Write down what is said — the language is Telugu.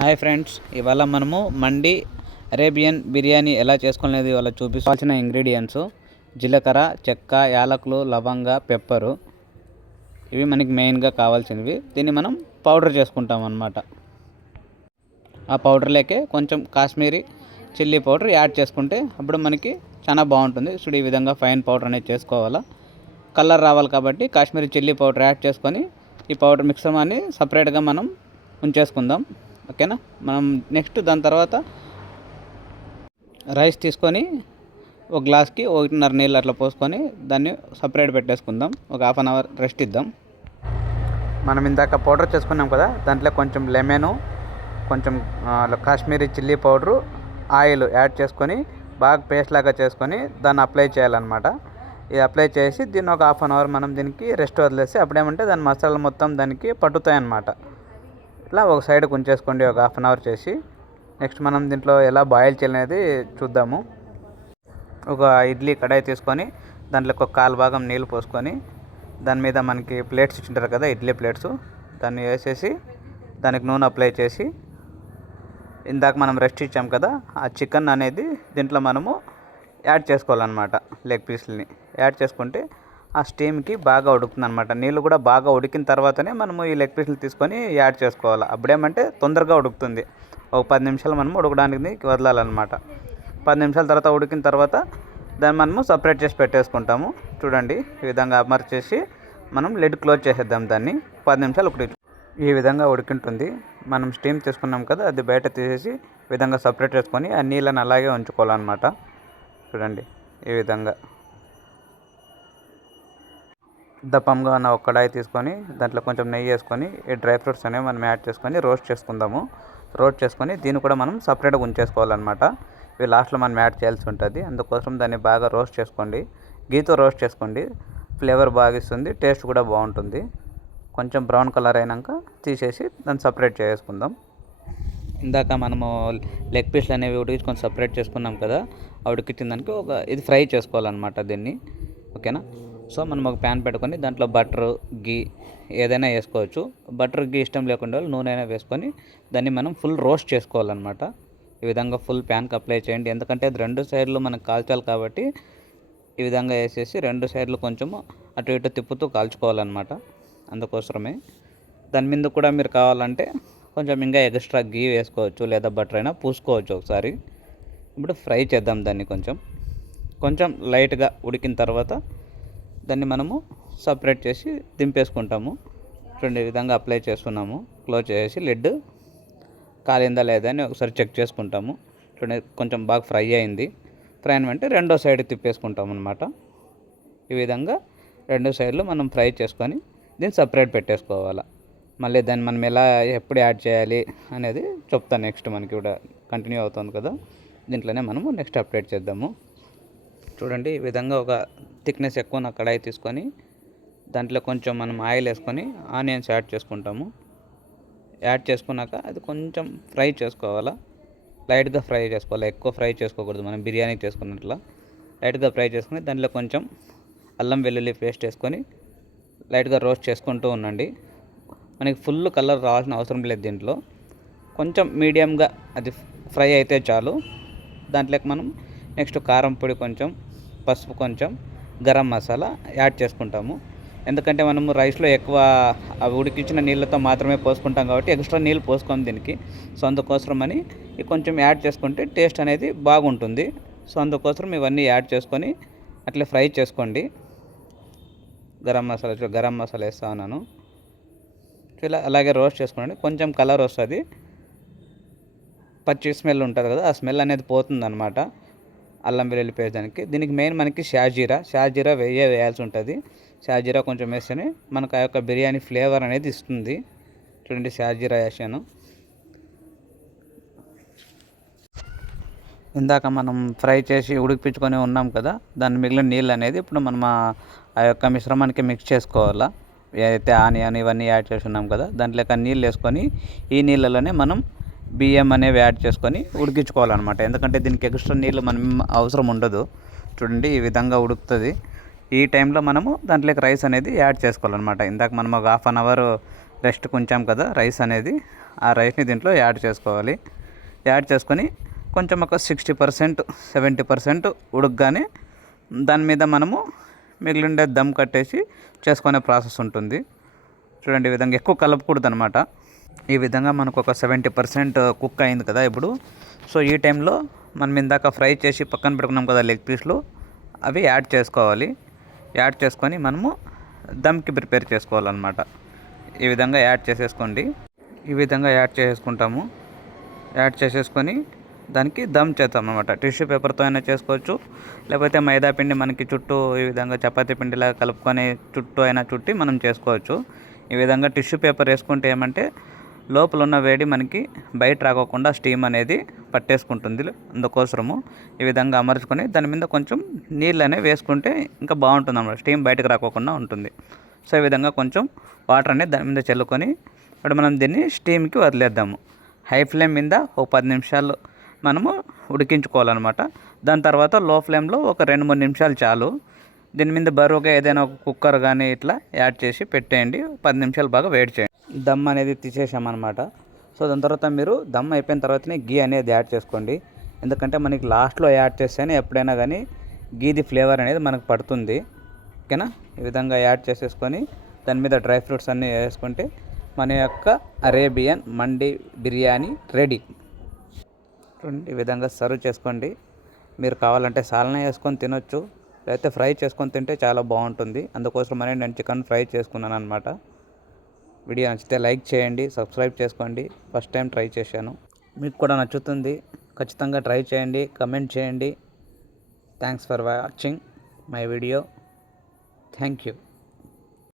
హాయ్ ఫ్రెండ్స్, ఇవాళ మనము మండి అరేబియన్ బిర్యానీ ఎలా చేసుకోలేదు ఇవాళ చూపించాల్సిన ఇంగ్రీడియంట్స్ జీలకర్ర, చెక్క, యాలకులు, లవంగ, పెప్పరు. ఇవి మనకి మెయిన్గా కావాల్సినవి. దీన్ని మనం పౌడర్ చేసుకుంటాం అన్నమాట. ఆ పౌడర్లోకే కొంచెం కాశ్మీరీ చిల్లీ పౌడర్ యాడ్ చేసుకుంటే అప్పుడు మనకి చాలా బాగుంటుంది. చూడు, ఈ విధంగా ఫైన్ పౌడర్ అనేది చేసుకోవాలా. కలర్ రావాలి కాబట్టి కాశ్మీరీ చిల్లీ పౌడర్ యాడ్ చేసుకొని ఈ పౌడర్ మిక్సర్ అని సపరేట్గా మనం ఉంచేసుకుందాం. ఓకేనా. మనం నెక్స్ట్ దాని తర్వాత రైస్ తీసుకొని ఒక గ్లాస్కి 1.5 నీళ్ళు అట్లా పోసుకొని దాన్ని సపరేట్ పెట్టేసుకుందాం. ఒక 1/2 అవర్ రెస్ట్ ఇద్దాం. మనం ఇందాక పౌడర్ చేసుకున్నాం కదా, దాంట్లో కొంచెం లెమను, కొంచెం Kashmiri chilli powder, oil add చేసుకొని బాగా పేస్ట్ లాగా చేసుకొని దాన్ని అప్లై చేయాలన్నమాట. ఇది అప్లై చేసి దీన్ని ఒక 1/2 అవర్ మనం దీనికి రెస్ట్ వదిలేసి అప్పుడేమంటే దాని మసాలా మొత్తం దానికి పట్టుతాయన్నమాట. ఇట్లా ఒక సైడ్కి ఉంచేసుకోండి ఒక 1/2 అవర్ చేసి. నెక్స్ట్ మనం దీంట్లో ఎలా బాయిల్ చేయాలనేది చూద్దాము. ఒక ఇడ్లీ కడాయి తీసుకొని దాంట్లో ఒక 1/4 భాగం నీళ్ళు పోసుకొని దాని మీద మనకి ప్లేట్స్ ఇచ్చింటారు కదా, ఇడ్లీ ప్లేట్స్, దాన్ని వేసేసి దానికి నూనె అప్లై చేసి ఇందాక మనం రెస్ట్ ఇచ్చాం కదా ఆ చికెన్ అనేది దీంట్లో మనము యాడ్ చేసుకోవాలన్నమాట. లెగ్ పీస్ని యాడ్ చేసుకుంటే ఆ స్టీమ్కి బాగా ఉడుకుతుంది అనమాట. నీళ్ళు కూడా బాగా ఉడికిన తర్వాతనే మనము ఈ లెగ్ పీస్లు తీసుకొని యాడ్ చేసుకోవాలి. అప్పుడేమంటే తొందరగా ఉడుకుతుంది. ఒక 10 నిమిషాలు మనము ఉడకడానికి వదలాలన్నమాట. 10 నిమిషాల తర్వాత ఉడికిన తర్వాత దాన్ని మనము సపరేట్ చేసి పెట్టేసుకుంటాము. చూడండి, ఈ విధంగా అమర్చేసి మనం లిడ్ క్లోజ్ చేసేద్దాం. దాన్ని 10 నిమిషాలు ఈ విధంగా ఉడికింటుంది. మనం స్టీమ్ చేసుకున్నాం కదా, అది బయట తీసేసి ఈ విధంగా సపరేట్ చేసుకొని ఆ నీళ్ళని అలాగే ఉంచుకోవాలన్నమాట. చూడండి, ఈ విధంగా దప్పంగా ఉన్న ఒక కడాయి తీసుకొని దాంట్లో కొంచెం నెయ్యి వేసుకొని ఈ డ్రై ఫ్రూట్స్ అనేవి మనం యాడ్ చేసుకొని రోస్ట్ చేసుకుందాము. రోస్ట్ చేసుకొని దీన్ని కూడా మనం సపరేట్గా ఉంచేసుకోవాలన్నమాట. ఇవి లాస్ట్లో మనం యాడ్ చేయాల్సి ఉంటుంది. అందుకోసం దాన్ని బాగా రోస్ట్ చేసుకోండి. గీతో రోస్ట్ చేసుకోండి. ఫ్లేవర్ బాగా ఇస్తుంది, టేస్ట్ కూడా బాగుంటుంది. కొంచెం బ్రౌన్ కలర్ అయినాక తీసేసి దాన్ని సపరేట్ చేసుకుందాం. ఇందాక మనము లెగ్ పీస్లు అనేవి ఉడికించుకొని సపరేట్ చేసుకున్నాం కదా, ఆ ఉడికించిన దానికి ఇది ఫ్రై చేసుకోవాలన్నమాట దీన్ని. ఓకేనా. సో మనం ఒక ప్యాన్ పెట్టుకొని దాంట్లో బటర్, గీ ఏదైనా వేసుకోవచ్చు. బటర్, గీ ఇష్టం లేకుండా నూనె అయినా వేసుకొని దాన్ని మనం ఫుల్ రోస్ట్ చేసుకోవాలన్నమాట. ఈ విధంగా ఫుల్ ప్యాన్కి అప్లై చేయండి. ఎందుకంటే అది 2 సైడ్లు మనకు కాల్చాలి కాబట్టి ఈ విధంగా వేసేసి 2 సైడ్లు కొంచెము అటు ఇటు తిప్పుతూ కాల్చుకోవాలన్నమాట. అందుకోసమే దాని మీద కూడా మీరు కావాలంటే కొంచెం ఇంకా ఎక్స్ట్రా గీ వేసుకోవచ్చు, లేదా బటర్ అయినా పూసుకోవచ్చు ఒకసారి. ఇప్పుడు ఫ్రై చేద్దాం దాన్ని. కొంచెం లైట్గా ఉడికిన తర్వాత దాన్ని మనము సపరేట్ చేసి దింపేసుకుంటాము. చూడండి, ఈ విధంగా అప్లై చేస్తున్నాము. క్లోజ్ చేసి లిడ్ కాలిందా లేదా అని ఒకసారి చెక్ చేసుకుంటాము. చూడండి, కొంచెం బాగా ఫ్రై అయింది. ఫ్రై అంటే రెండో సైడ్ తిప్పేసుకుంటాం అన్నమాట. ఈ విధంగా 2 సైడ్లు మనం ఫ్రై చేసుకొని దీన్ని సపరేట్ పెట్టేసుకోవాలి. మళ్ళీ దాన్ని మనం ఎప్పుడు యాడ్ చేయాలి అనేది చెప్తాను. నెక్స్ట్ మనకి కూడా కంటిన్యూ అవుతుంది కదా, దీంట్లోనే మనము నెక్స్ట్ అప్డేట్ చేద్దాము. చూడండి, ఈ విధంగా ఒక థిక్నెస్ ఎక్కువ ఉన్న కడాయి తీసుకొని దాంట్లో కొంచెం మనం ఆయిల్ వేసుకొని ఆనియన్స్ యాడ్ చేసుకుంటాము. యాడ్ చేసుకున్నాక అది కొంచెం ఫ్రై చేసుకోవాలా. లైట్గా ఫ్రై చేసుకోవాలి, ఎక్కువ ఫ్రై చేసుకోకూడదు. మనం బిర్యానీ చేసుకున్నట్లా లైట్గా ఫ్రై చేసుకొని దాంట్లో కొంచెం అల్లం వెల్లుల్లి పేస్ట్ వేసుకొని లైట్గా రోస్ట్ చేసుకుంటూ ఉండండి. మనకి ఫుల్ కలర్ రావాల్సిన అవసరం లేదు. దీంట్లో కొంచెం మీడియంగా అది ఫ్రై అయితే చాలు. దాంట్లోకి మనం నెక్స్ట్ కారం పొడి కొంచెం, పసుపు కొంచెం, గరం మసాలా యాడ్ చేసుకుంటాము. ఎందుకంటే మనము రైస్లో ఎక్కువ అవి ఉడికించిన నీళ్ళతో మాత్రమే పోసుకుంటాం కాబట్టి ఎక్స్ట్రా నీళ్ళు పోసుకోము దీనికి. సో అందుకోసమని ఇది కొంచెం యాడ్ చేసుకుంటే టేస్ట్ అనేది బాగుంటుంది. సో అందుకోసం ఇవన్నీ యాడ్ చేసుకొని అట్లా ఫ్రై చేసుకోండి. గరం మసాలా వేస్తా ఉన్నాను. ఇలా అలాగే రోస్ట్ చేసుకోండి. కొంచెం కలర్ వస్తుంది, పచ్చి స్మెల్ ఉంటుంది కదా, ఆ స్మెల్ అనేది పోతుంది అనమాట. అల్లం వెల్లుల్లి పేస్ట్ దీనికి మెయిన్ మనకి షాజీరా వేయాల్సి ఉంటుంది. షాజీరా కొంచెం వేస్తేనే మనకు ఆ యొక్క బిర్యానీ ఫ్లేవర్ అనేది ఇస్తుంది. చూడండి, షాజీరా వేసాను. ఇందాక మనం ఫ్రై చేసి ఉడికిపించుకొని ఉన్నాం కదా, దాని మిగిలిన నీళ్ళు అనేది ఇప్పుడు మనం ఆ యొక్క మిశ్రమానికి మిక్స్ చేసుకోవాలా. ఏదైతే ఆనియన్ ఇవన్నీ యాడ్ చేసి ఉన్నాం కదా, దాంట్లోకి నీళ్ళు వేసుకొని ఈ నీళ్ళలోనే మనం బియ్యం అనేవి యాడ్ చేసుకొని ఉడికించుకోవాలన్నమాట. ఎందుకంటే దీనికి ఎక్స్ట్రా నీళ్ళు మనం అవసరం ఉండదు. చూడండి, ఈ విధంగా ఉడుకుతుంది. ఈ టైంలో మనము దాంట్లోకి రైస్ అనేది యాడ్ చేసుకోవాలన్నమాట. ఇందాక మనం ఒక 1/2 అవర్ రెస్ట్కి ఉంచాం కదా రైస్ అనేది, ఆ రైస్ని దీంట్లో యాడ్ చేసుకోవాలి. యాడ్ చేసుకొని కొంచెం ఒక 60% 70% ఉడకగానే దాని మీద మనము మిగిలిండే దమ్ కట్టేసి చేసుకునే ప్రాసెస్ ఉంటుంది. చూడండి, ఈ విధంగా ఎక్కువ కలపకూడదు అనమాట. ఈ విధంగా మనకు ఒక 70% కుక్ అయింది కదా ఇప్పుడు. సో ఈ టైంలో మనం ఇందాక ఫ్రై చేసి పక్కన పెట్టుకున్నాం కదా లెగ్ పీస్లు, అవి యాడ్ చేసుకోవాలి. యాడ్ చేసుకొని మనము దమ్కి ప్రిపేర్ చేసుకోవాలన్నమాట. ఈ విధంగా యాడ్ చేసేసుకోండి. ఈ విధంగా యాడ్ చేసేసుకుంటాము. యాడ్ చేసేసుకొని దానికి దమ్ చేద్దాం అనమాట. టిష్యూ పేపర్తో అయినా చేసుకోవచ్చు, లేకపోతే మైదా పిండి మనకి చుట్టూ ఈ విధంగా చపాతీ పిండిలా కలుపుకొని చుట్టూ అయినా చుట్టి మనం చేసుకోవచ్చు. ఈ విధంగా టిష్యూ పేపర్ వేసుకుంటే ఏమంటే లోపల ఉన్న వేడి మనకి బయట రాకోకుండా స్టీమ్ అనేది పట్టేసుకుంటుంది. అందుకోసము ఈ విధంగా అమర్చుకొని దాని మీద కొంచెం నీళ్ళు అనేవి వేసుకుంటే ఇంకా బాగుంటుంది అన్నమాట, స్టీమ్ బయటకు రాకోకుండా ఉంటుంది. సో ఈ విధంగా కొంచెం వాటర్ అనేది దాని మీద చల్లుకొని ఇప్పుడు మనం దీన్ని స్టీమ్కి వదిలేద్దాము. హై ఫ్లేమ్ మీద ఒక 10 నిమిషాలు మనము ఉడికించుకోవాలన్నమాట. దాని తర్వాత లో ఫ్లేమ్లో ఒక 2-3 నిమిషాలు చాలు. దీని మీద బరువుగా ఏదైనా ఒక కుక్కర్ కానీ ఇట్లా యాడ్ చేసి పెట్టేయండి. 10 నిమిషాలు బాగా వెయిట్ చేయండి. దమ్ అనేది తీసేసామన్నమాట. సో దాని తర్వాత మీరు దమ్ అయిపోయిన తర్వాతనే గీ అనేది యాడ్ చేసుకోండి. ఎందుకంటే మనకి లాస్ట్లో యాడ్ చేస్తేనే ఎప్పుడైనా కానీ గీది ఫ్లేవర్ అనేది మనకు పడుతుంది. ఓకేనా? ఈ విధంగా యాడ్ చేసేసుకొని దాని మీద డ్రై ఫ్రూట్స్ అన్నీ వేసుకుంటే మన యొక్క అరేబియన్ మండి బిర్యానీ రెడీ. చూడండి, ఈ విధంగా సర్వ్ చేసుకోండి. మీరు కావాలంటే సాల్నా వేసుకొని తినొచ్చు, లేకపోతే ఫ్రై చేసుకొని తింటే చాలా బాగుంటుంది. అందుకోసమనే నేను చికెన్ ఫ్రై చేసుకున్నాను అనమాట. వీడియో నచ్చితే లైక్ చేయండి, సబ్స్క్రైబ్ చేసుకోండి. ఫస్ట్ టైం ట్రై చేశాను, మీకు కూడా నచ్చుతుంది. ఖచ్చితంగా ట్రై చేయండి, కమెంట్ చేయండి. Thanks for watching my video. Thank you.